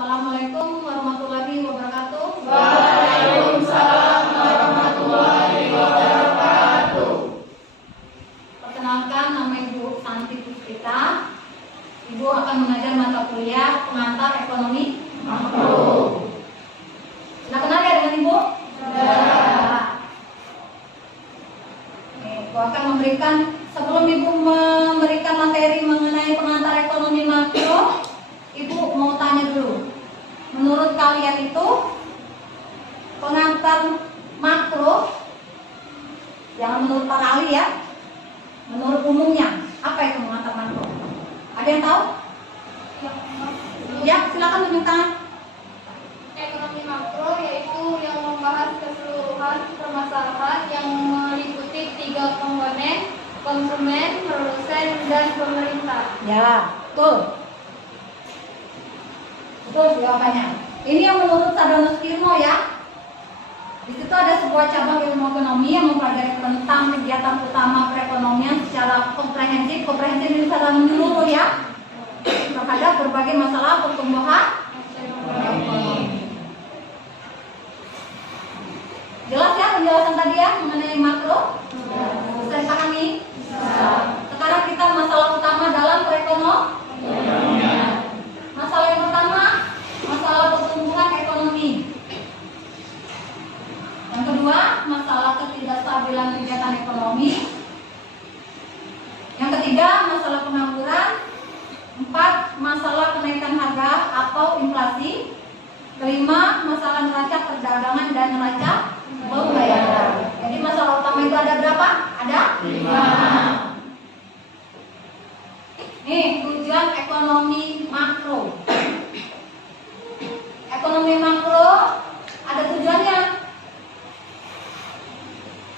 Assalamualaikum warahmatullahi wabarakatuh. Waalaikumsalam warahmatullahi wabarakatuh. Perkenalkan, nama Ibu Santi Puspita. Ibu akan mengajar mata kuliah pengantar ekonomi makro. Sudah kenal ya dengan Ibu? Sudah. Ibu akan memberikan, sebelum Ibu memberikan materi mengenai pengantar ekonomi makro, Ibu mau tanya dulu. Menurut kalian itu pengantar makro, jangan menurut para ahli ya, menurut umumnya, apa itu pengantar makro? Ada yang tahu? Ya, silakan tunjuk tangan. Ekonomi makro yaitu yang membahas keseluruhan permasalahan yang meliputi 3 komponen: konsumen, produsen, dan pemerintah. Ya, betul. Betul jawabannya. Ini yang menurut Sadono Stirno ya. Di situ ada sebuah cabang ilmu ekonomi yang mempelajari tentang kegiatan utama perekonomian secara komprehensif. Komprehensif ini secara menyeluruh ya, terhadap berbagai masalah pertumbuhan ekonomi. Jelas ya penjelasan tadi ya mengenai makro? Bisa dipahami? Sekarang kita masalah utama dalam perekonomian. Masalah yang pertama, masalah pertumbuhan ekonomi. Yang kedua, masalah ketidakstabilan kegiatan ekonomi. Yang ketiga, masalah pengangguran. 4, masalah kenaikan harga atau inflasi. Kelima, masalah neraca perdagangan dan neraca pembayaran. Jadi masalah utama itu ada berapa? Ada 5. Nih, tujuan ekonomi makro. Ekonomi makro ada tujuannya.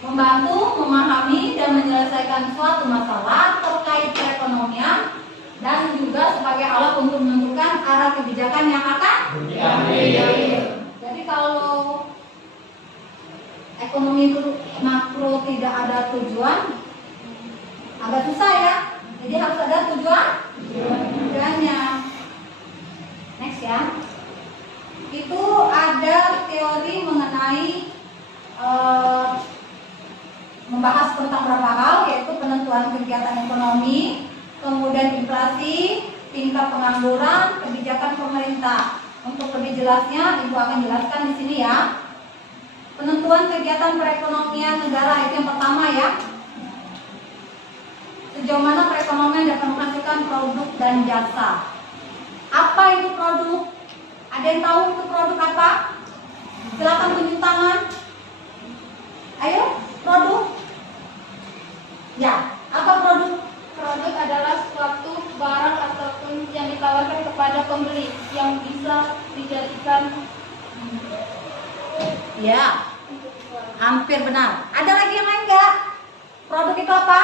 Membantu, memahami, dan menyelesaikan suatu masalah terkait perekonomian, dan juga sebagai alat untuk menentukan arah kebijakan yang akan diambil. Jadi kalau ekonomi makro tidak ada tujuan, agak susah ya. Jadi harus ada tujuannya. Next ya. Itu ada teori mengenai membahas tentang beberapa hal, yaitu penentuan kegiatan ekonomi, kemudian inflasi, tingkat pengangguran, kebijakan pemerintah. Untuk lebih jelasnya, Ibu akan jelaskan di sini ya. Penentuan kegiatan perekonomian negara itu yang pertama ya. Sejauh mana perekonomian dapat menghasilkan produk dan jasa. Apa itu produk? Ada yang tahu itu produk apa? Silakan tunjuk tangan. Ayo, produk. Ya, apa produk? Produk adalah suatu barang ataupun yang ditawarkan kepada pembeli yang bisa dijadikan Ya, hampir benar. Ada lagi yang lain nggak? Produk itu apa?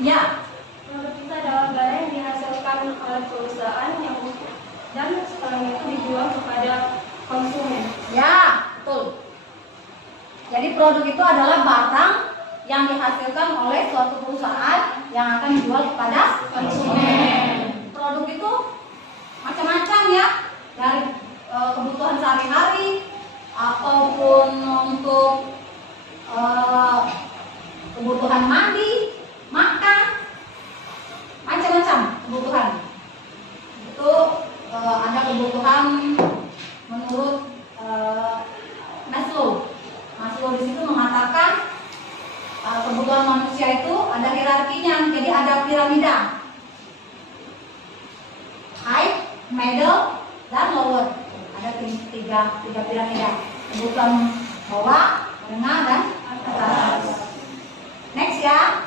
Ya, produk itu adalah barang yang dihasilkan oleh perusahaan yang dan setelah itu dijual kepada konsumen. ya, betul. Jadi produk itu adalah barang yang dihasilkan oleh suatu perusahaan yang akan dijual kepada konsumen. Produk itu macam-macam ya, dari kebutuhan sehari-hari ataupun untuk kebutuhan mandi, makan, macam-macam kebutuhan. Itu ada kebutuhan menurut Maslow. Maslow di situ mengatakan kebutuhan manusia itu ada hierarkinya, jadi ada piramida. High, middle, dan lower. Ada tiga piramida. Kebutuhan bawah, tengah, dan atas. Next ya.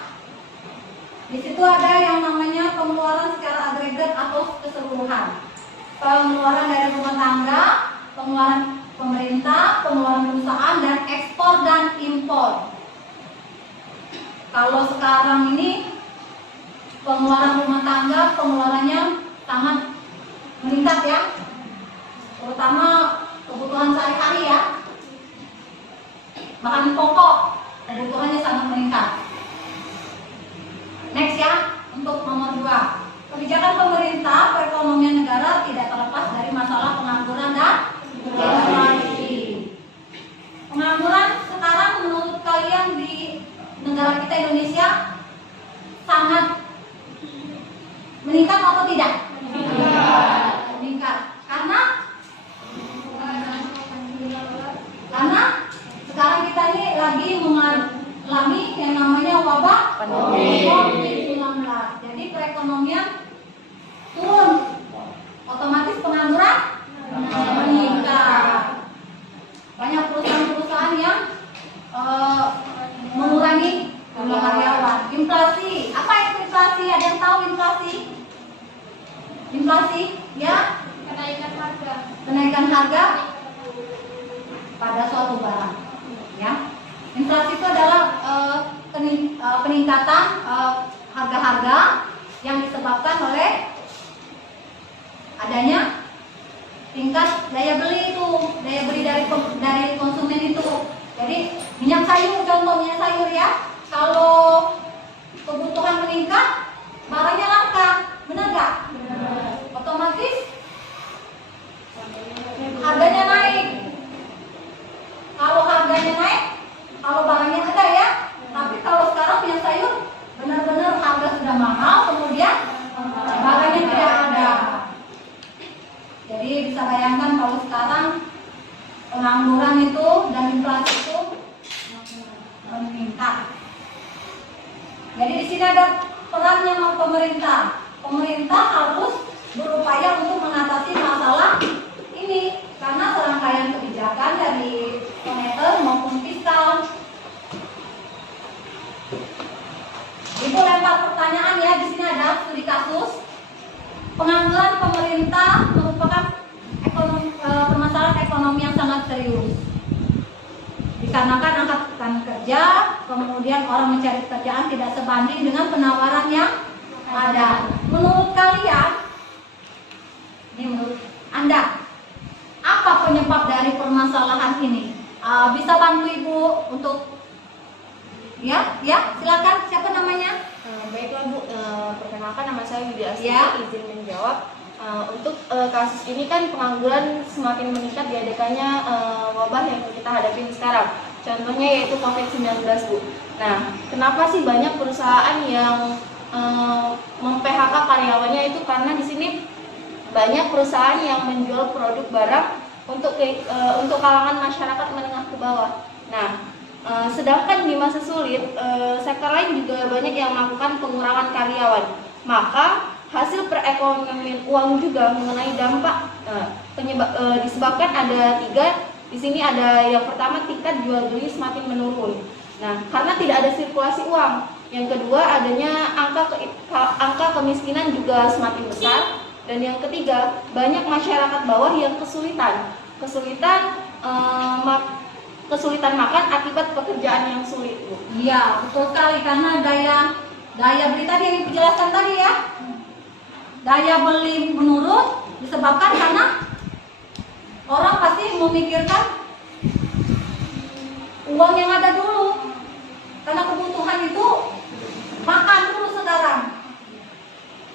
Di situ ada yang namanya pengeluaran secara agregat atau keseluruhan. Pengeluaran dari rumah tangga, pengeluaran pemerintah, pengeluaran perusahaan, dan ekspor dan impor. Kalau sekarang ini pengeluaran rumah tangga, pengeluarannya sangat meningkat ya, terutama kebutuhan sehari-hari ya, bahan pokok kebutuhannya sangat meningkat. Next ya, Kedua, kebijakan pemerintah perekonomian negara tidak terlepas dari masalah pengangguran dan inflasi. Pengangguran sekarang menurut kalian di negara kita Indonesia sangat meningkat atau tidak? Meningkat. Karena sekarang kita ini lagi mengalami yang namanya wabah COVID-19. Jadi perekonomian turun, otomatis pengangguran meningkat. Banyak perusahaan-perusahaan yang mengurangi jumlah karyawan. Inflasi, apa itu inflasi? Ada yang tahu inflasi? Inflasi, ya? Kenaikan harga pada suatu barang, ya. Inflasi itu adalah peningkatan harga-harga yang disebabkan oleh adanya tingkat daya beli itu, daya beli dari konsumen itu. Jadi minyak sayur, contohnya sayur ya, kalau kebutuhan meningkat, barangnya langka, benar nggak? Otomatis harganya naik. Kalau harganya naik, kalau barangnya ada ya. Tapi kalau sekarang minyak sayur benar-benar harga sudah mahal, kemudian barangnya tidak ada. Jadi bisa bayangkan kalau sekarang pengangguran itu dan inflasi itu meningkat. Jadi di sini ada perannya pemerintah. Pemerintah harus berupaya untuk mengatasi masalah ini karena serangkaian kebijakan dari moneter maupun fiskal. Ibu lempar pertanyaan ya, di sini ada studi kasus. Pengangguran pemerintah merupakan permasalahan ekonomi yang sangat serius. Dikarenakan angka tekan kerja, kemudian orang mencari pekerjaan tidak sebanding dengan penawaran yang ada. Menurut kalian, ini menurut Anda, apa penyebab dari permasalahan ini? Bisa bantu Ibu untuk ya silakan, siapa namanya? Baiklah Bu, perkenalkan nama saya Widya Astuti, Ya. izin menjawab. Untuk kasus ini kan pengangguran semakin meningkat diadakannya wabah yang kita hadapi sekarang. Contohnya yaitu COVID-19 Bu. Nah, kenapa sih banyak perusahaan yang mem-PHK karyawannya itu karena di sini banyak perusahaan yang menjual produk barang untuk kalangan masyarakat menengah ke bawah. Nah, sedangkan di masa sulit, sektor lain juga banyak yang melakukan pengurangan karyawan. Maka hasil perekonomian uang juga mengenai dampak disebabkan ada 3. Di sini ada yang pertama, tingkat jual beli semakin menurun. Nah, karena tidak ada sirkulasi uang. Yang kedua, adanya angka kemiskinan juga semakin besar. Dan yang ketiga, banyak masyarakat bawah yang kesulitan makan akibat pekerjaan yang sulit, Bu. Iya, betul sekali, karena daya beli tadi yang dijelaskan tadi ya. Daya beli menurun disebabkan karena orang pasti memikirkan uang yang ada dulu. Karena kebutuhan itu makan dulu sekarang.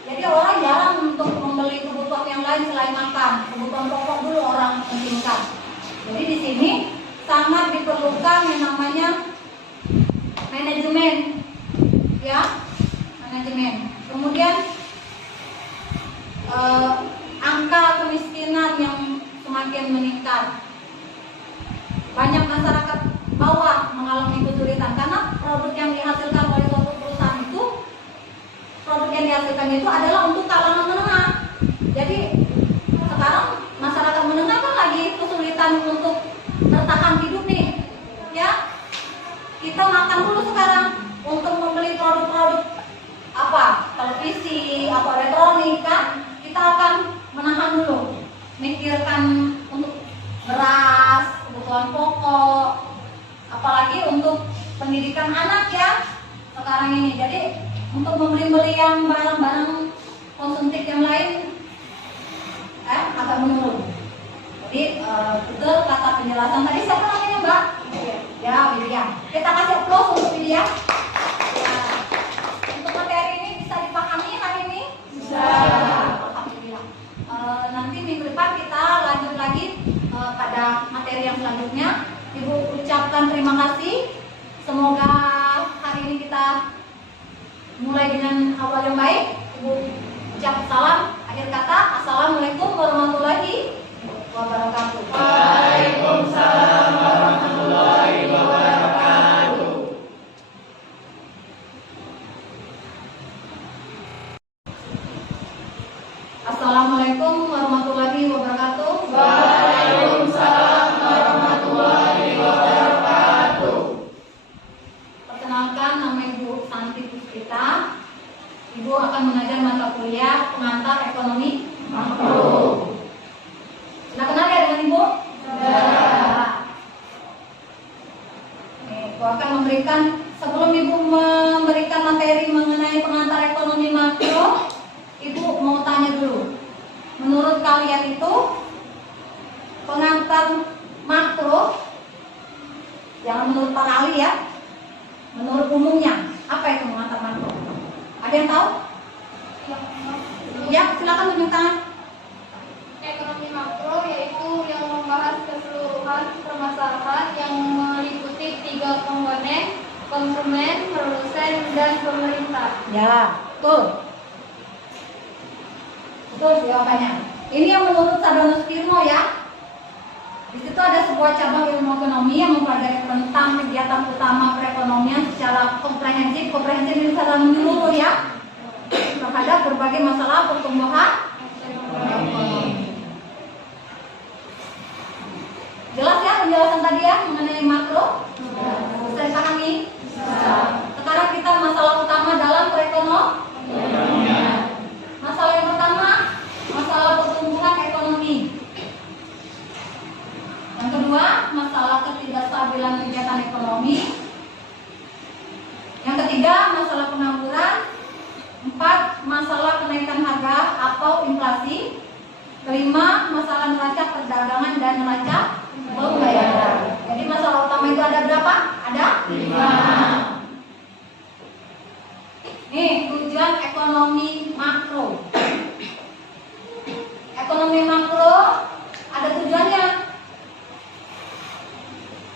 Jadi orang jarang untuk membeli kebutuhan yang lain selain makan. Kebutuhan pokok dulu orang pentingkan. Jadi di sini sangat diperlukan yang namanya manajemen, ya, manajemen. Kemudian angka kemiskinan yang semakin meningkat. Banyak masyarakat bawah mengalami kesulitan karena produk yang dihasilkan oleh suatu perusahaan itu, produk yang dihasilkan itu adalah untuk kalangan menengah. Jadi sekarang masyarakat menengah kan lagi kesulitan untuk bertahan hidup nih, ya. Kita makan dulu sekarang untuk membeli produk-produk televisi atau elektronik kan, kita akan menahan dulu, mikirkan untuk beras, kebutuhan pokok, apalagi untuk pendidikan anak ya sekarang ini. Jadi untuk membeli yang barang-barang konsumtif yang lain agak menurun. Jadi betul kata penjelasan tadi. Siapa namanya Mbak? Ya, Widya. Kita kasih aplaus untuk Widya. Ya. Untuk materi ini bisa dipahami hari ini? Assalamualaikum warahmatullahi wabarakatuh. Waalaikumsalam warahmatullahi wabarakatuh. Perkenalkan, nama Ibu Santi Puspita. Ibu akan mengajar mata kuliah pengantar ekonomi makro. Sudah kenal ya dengan Ibu? Sudah. Ibu akan memberikan, sebelum Ibu memberikan materi mengenai pengantar ekonomi makro, Ibu mau tanya dulu. Menurut kalian itu pengantar makro, jangan menurut para ahli ya, menurut umumnya, apa itu pengantar makro? Ada yang tahu? Ya, silakan tunjuk tangan. Ekonomi makro yaitu yang membahas keseluruhan permasalahan yang meliputi 3 komponen, konsumen, produsen, dan pemerintah. Ya, betul. Betul jawabannya. Ini yang menurut Sadono Sutirno ya. Di situ ada sebuah cabang ilmu ekonomi yang mempelajari tentang kegiatan utama perekonomian secara komprehensif. Komprehensif ini secara menyeluruh ya, terhadap berbagai masalah pertumbuhan ekonomi. Jelas ya penjelasan tadi ya mengenai makro? Bisa dipahami? Sekarang kita masalah utama dalam perekonomian. Masalah yang pertama, masalah pertumbuhan ekonomi. Yang kedua, masalah ketidakstabilan kegiatan ekonomi. Yang ketiga, masalah pengangguran. 4, masalah kenaikan harga atau inflasi. Kelima, masalah neraca perdagangan dan neraca pembayaran. Jadi masalah utama itu ada berapa? Ada 5. Nih, tujuan ekonomi makro. Ekonomi makro ada tujuannya.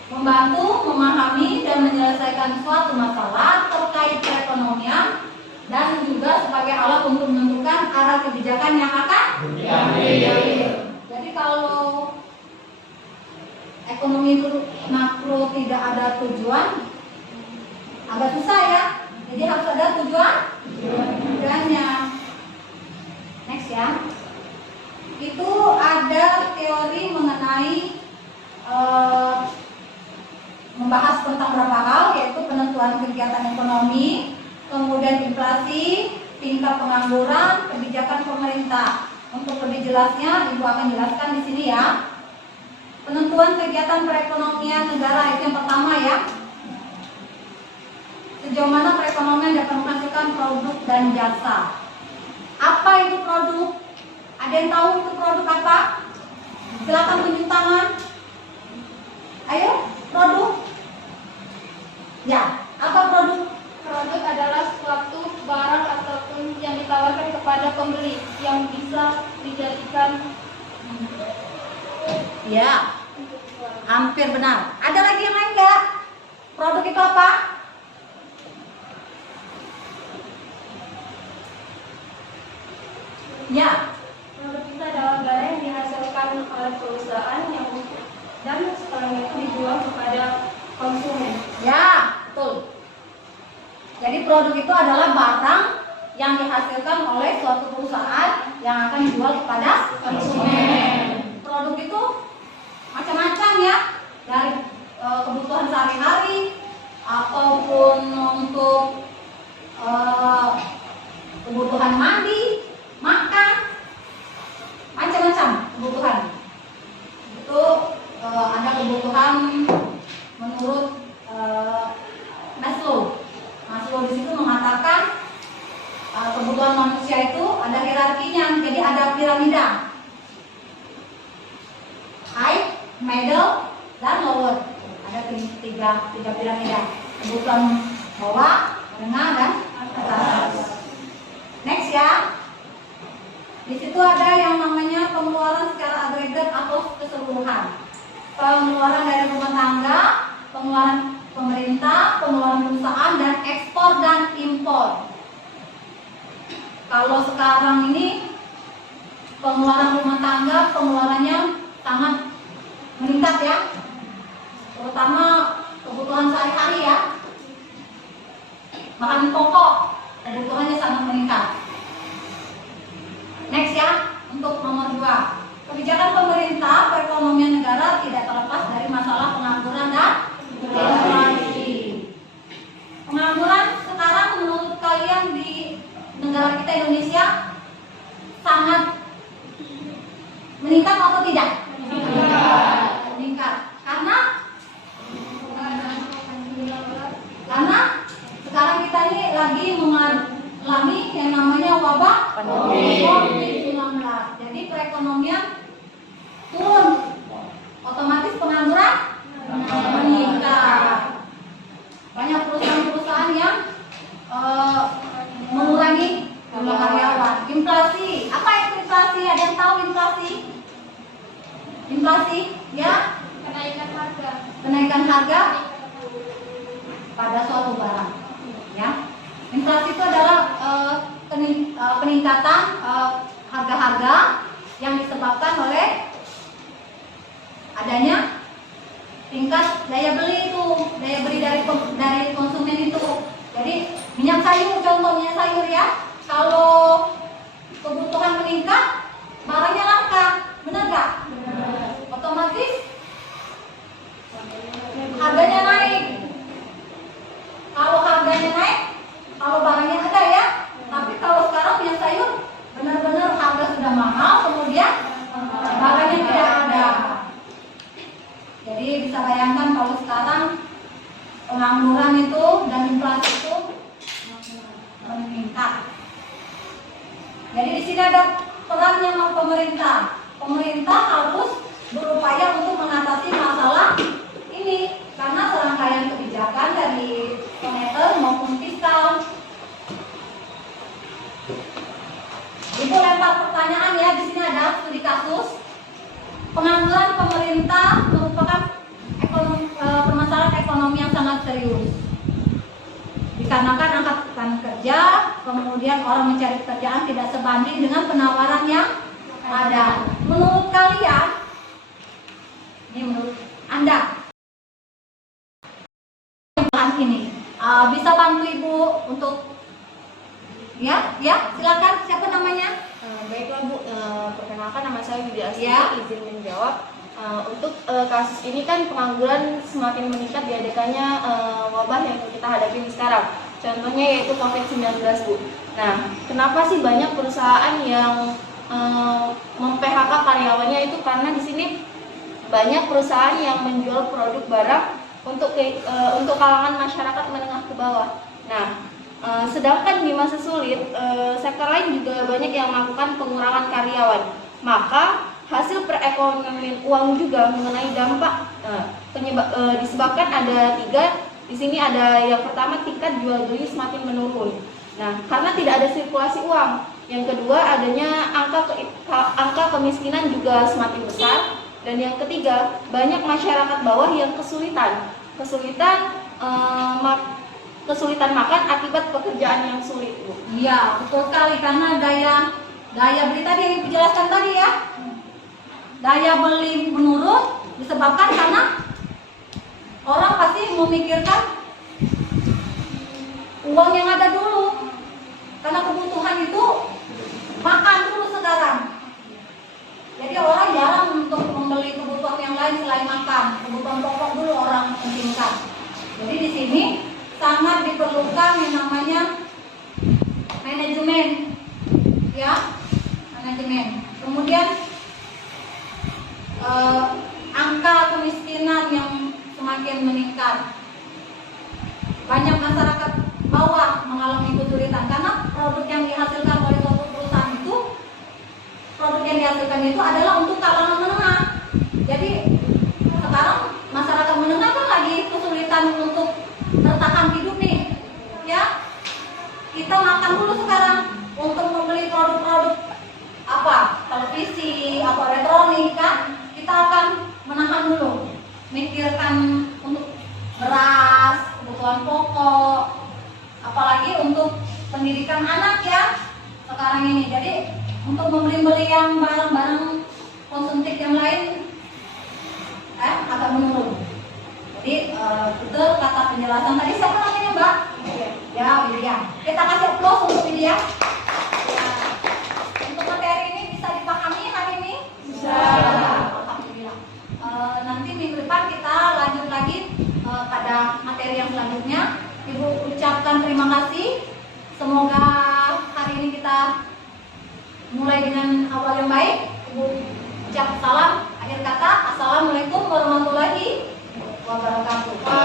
Membantu, memahami, dan menyelesaikan suatu masalah terkait perekonomian dan juga sebagai alat untuk menentukan arah kebijakan yang akan diambil. Jadi kalau ekonomi makro tidak ada tujuan, agak susah ya. Jadi harus ada tujuannya. Next ya. Itu ada teori mengenai membahas tentang beberapa hal, yaitu penentuan kegiatan ekonomi, kemudian inflasi, tingkat pengangguran, kebijakan pemerintah. Untuk lebih jelasnya, Ibu akan jelaskan di sini ya. Penentuan kegiatan perekonomian negara itu yang pertama ya. Sejauh mana perekonomian dapat menghasilkan produk dan jasa. Apa itu produk? Ada yang tahu itu produk apa? Silakan tunjuk tangan. Ayo, produk. Ya, apa produk? Produk adalah suatu barang ataupun yang ditawarkan kepada pembeli yang bisa dijadikan Ya, hampir benar. Ada lagi yang lain nggak? Produk itu apa? Ya, Produk itu adalah barang yang dihasilkan oleh perusahaan dan setelah itu dijual kepada konsumen. ya, betul. Jadi produk itu adalah barang yang dihasilkan oleh suatu perusahaan yang akan dijual kepada konsumen. Produk itu macam-macam ya, dari kebutuhan sehari-hari ataupun untuk kebutuhan mandi, makan, macam-macam kebutuhan. Itu ada kebutuhan menurut Maslow. Maslow di situ mengatakan kebutuhan manusia itu ada hierarkinya, jadi ada piramida. High, middle, dan lower. Ada tiga piramida. Kebutuhan bawah, tengah, dan atas. Next ya. Di situ ada yang namanya pengeluaran secara agregat atau keseluruhan. Pengeluaran dari rumah tangga, pengeluaran pemerintah, pengeluaran perusahaan, dan ekspor dan impor. Kalau sekarang ini pengeluaran rumah tangga, pengeluarannya sangat meningkat ya, terutama kebutuhan sehari-hari ya, bahan pokok kebutuhannya sangat meningkat. Next ya. Untuk nomor 2, kebijakan pemerintah perekonomian negara tidak terlepas dari masalah pengangguran dan inflasi. Pengangguran sekarang menurut kalian di negara kita Indonesia sangat meningkat atau tidak? Meningkat. Karena sekarang kita ini lagi mengalami yang namanya wabah COVID-19. Jadi perekonomian turun, otomatis pengangguran meningkat. Banyak perusahaan-perusahaan yang mengurangi jumlah karyawan. Inflasi, apa itu inflasi? Ada yang tahu inflasi? Inflasi, ya? Kenaikan harga pada suatu barang, ya. Inflasi itu adalah peningkatan harga-harga yang disebabkan oleh adanya tingkat daya beli itu, daya beli dari konsumen itu. Jadi minyak sayur, contohnya sayur ya, kalau kebutuhan meningkat, barangnya langka, benar nggak? Otomatis harganya naik. Kalau harganya naik, kalau barangnya ada ya. Tapi kalau sekarang minyak sayur benar-benar harga sudah mahal, kemudian barangnya tidak ada. Jadi bisa bayangkan kalau sekarang pengangguran itu dan inflasi itu meningkat. Jadi di sini ada perannya pemerintah. Pemerintah harus berupaya untuk mengatasi masalah ini karena serangkaian kebijakan dari moneter maupun fiskal. Ibu lempar pertanyaan ya, di sini ada studi kasus. Pengangguran pemerintah merupakan permasalahan ekonomi yang sangat serius. Dikarenakan angkatan kerja, kemudian orang mencari pekerjaan tidak sebanding dengan penawaran yang ada. Menurut kalian, ini menurut Anda, ini bisa bantu Ibu untuk ya silakan, siapa namanya? Baiklah Bu, perkenalkan nama saya Widya Astri, Ya. izin menjawab. Untuk kasus ini kan pengangguran semakin meningkat diadakannya wabah yang kita hadapi sekarang. Contohnya yaitu COVID-19 Bu. Nah, kenapa sih banyak perusahaan yang mem-PHK karyawannya itu karena di sini banyak perusahaan yang menjual produk barang untuk kalangan masyarakat menengah ke bawah. Nah, sedangkan di masa sulit, sektor lain juga banyak yang melakukan pengurangan karyawan. Maka hasil perekonomian uang juga mengenai dampak disebabkan ada 3. Di sini ada yang pertama, tingkat jual beli semakin menurun. Nah, karena tidak ada sirkulasi uang. Yang kedua, adanya angka kemiskinan juga semakin besar. Dan yang ketiga, banyak masyarakat bawah yang kesulitan makan akibat pekerjaan yang sulit, Bu. Iya, betul sekali, karena daya beli tadi yang dijelaskan tadi ya. Daya beli menurun disebabkan karena orang pasti memikirkan uang yang ada dulu. Karena kebutuhan itu makan dulu sekarang. Jadi orang jarang untuk membeli kebutuhan yang lain selain makan. Kebutuhan pokok dulu orang pentingkan. Jadi di sini sangat diperlukan yang namanya manajemen, ya, manajemen. Kemudian angka kemiskinan yang semakin meningkat. Banyak masyarakat bawah mengalami kesulitan karena produk yang dihasilkan oleh suatu perusahaan itu adalah untuk kalangan menengah. Jadi sekarang masyarakat menengah kan lagi kesulitan untuk bertahan hidup nih, ya. Kita makan dulu sekarang untuk membeli produk-produk televisi, elektronik kan. Kita akan menahan dulu, mikirkan untuk beras, kebutuhan pokok, apalagi untuk pendidikan anak ya sekarang ini. Jadi untuk membeli yang barang-barang konsumtif yang lain agak menurun. Jadi betul kata penjelasan tadi. Siapa namanya Mbak? Ya, Widya. Kita kasih applause untuk Widya. Untuk materi ini bisa dipahami amal yang baik. Ibu ucap salam. Akhir kata, assalamualaikum warahmatullahi wabarakatuh.